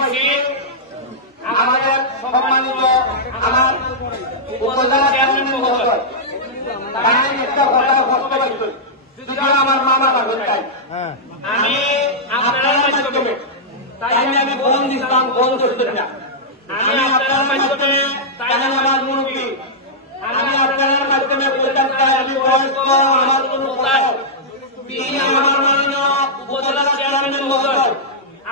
পাইছি আমাদের সম্মানিত আমার উপজেলা চেয়ারম্যান মহোদয় তাই একটা কথা কষ্ট পাইছি যদি আমার মামা ভাবেন তাই আমি আপনার মাধ্যমে তাই আমি বন দিতাম বন করতে না আমি আপনার মাধ্যমে তাই আমার মুরব্বী আমি আপনার মাধ্যমে বলতাম চাই আমি বয়স্ক আমার কোন কোথায় তিনি আমার মাননীয় উপজেলা চেয়ারম্যান মহোদয়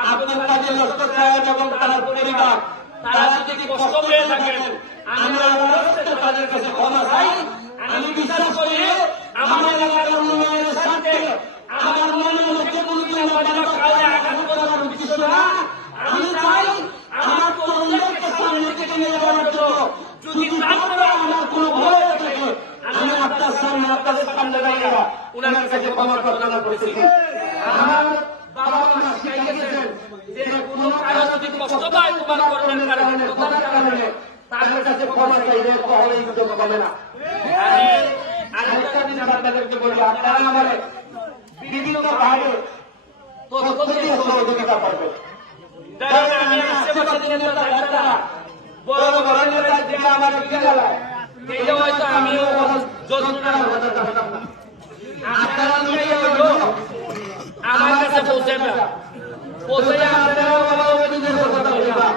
আব্দুল কাদের লস্কর সাহেব এবং তার পরিবার তারা যদি কষ্ট পেয়ে থাকেন আমি তাদের কাছে ক্ষমা চাই আমি বিশ্বাস করি আমার এলাকার উন্নয়নের স্বার্থে আমার মনের মধ্যে কোনদিন কাউকে আঘাত করার উদ্দেশ্য না আমি চাই আমার তরুণদেরকে সামনে থেকে নিয়ে যাওয়ার জন্য যদি তারপরে আমার কোনো ভয় থাকে আমি আপনার সামনে আপনাদের সামনে দাঁড়িয়ে উনার কাছে ক্ষমা প্রার্থনা করেছি আমার বাবা মা শিখিয়েছেন যে কোনো কারো যদি কষ্ট পায় তোমার কর্মের কারণে কথার কারণে তাদের কাছে ক্ষমা চাইলে কখনোই সুযোগ পাবে না আমি আরেকটা জিনিস আপনাদেরকে বলি আপনারা আমার বিভিন্ন ভাবে তথ্য দিয়ে সহযোগিতা করবেন আমি আশেপাশে নেতা বড় বড় নেতা যেটা আমার বিদ্যালয় এইটা হয়তো আমিও যন্ত্রণা আপনারা আমার কাছে পৌঁছাবে পৌঁছে আপনারাও আমার অভিযোগের কথা বলবা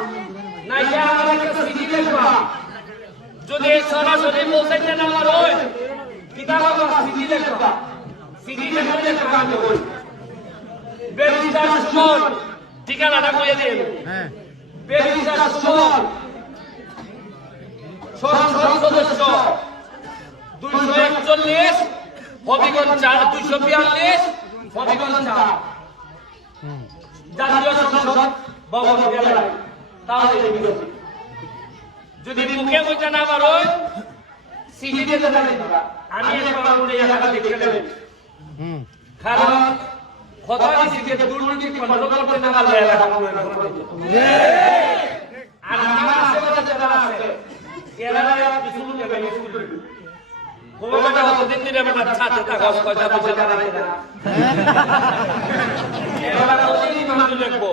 নাইলে আমার একটা চিঠি লিখবা যদি সরাসরি পৌঁছাইতে না পারো কিতাব আমার চিঠি লিখবা চিঠি লিখলে কাম করব বেরিস্টার সুমন ঠিকানাটা কইয়া দিন বেরিস্টার সুমন সংসদ সদস্য 241 হবিগঞ্জ 242 হবিগঞ্জ জাতীয় সংসদ ভবন বিদ্যালয় তাহলে যদি মুখে কইতে না পারো সিডি দিতে জানি আমি একবার উড়ে এলাকা দেখে নেবেন কারণ কথা দিছি যে দুর্নীতি কন্ট্রোল করতে না পারলে এলাকা আর আমার আশেপাশে যারা আছে এরা কিছু নেবে কিছু করবে গোবাটা কতদিন দিনে বেটা ছাতে থাকা পয়সা পয়সা দাঁড়ায় না এরা কতদিন মানুষ দেখবো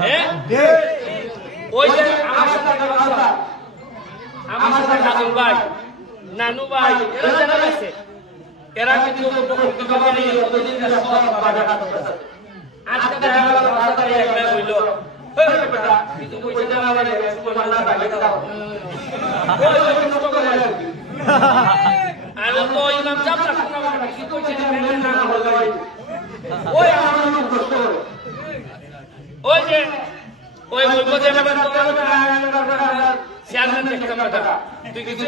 হ্যাঁ ওই যে আমার সাথে খাদুল ভাই নানু ভাই এরা যারা আছে এরা কিন্তু কতদিন আজকে দেখা গেল একটা হইল কিছু পয়সা দেওয়া হবে আর তো ইমাম সাহেব কিছু পয়সা না ওই ওই যে ওই বলবো যে চেয়ারম্যান দেখতাম টাকা তুই কিছু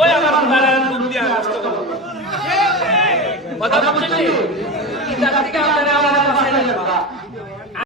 ওই আমার কথা বলছি আপনারা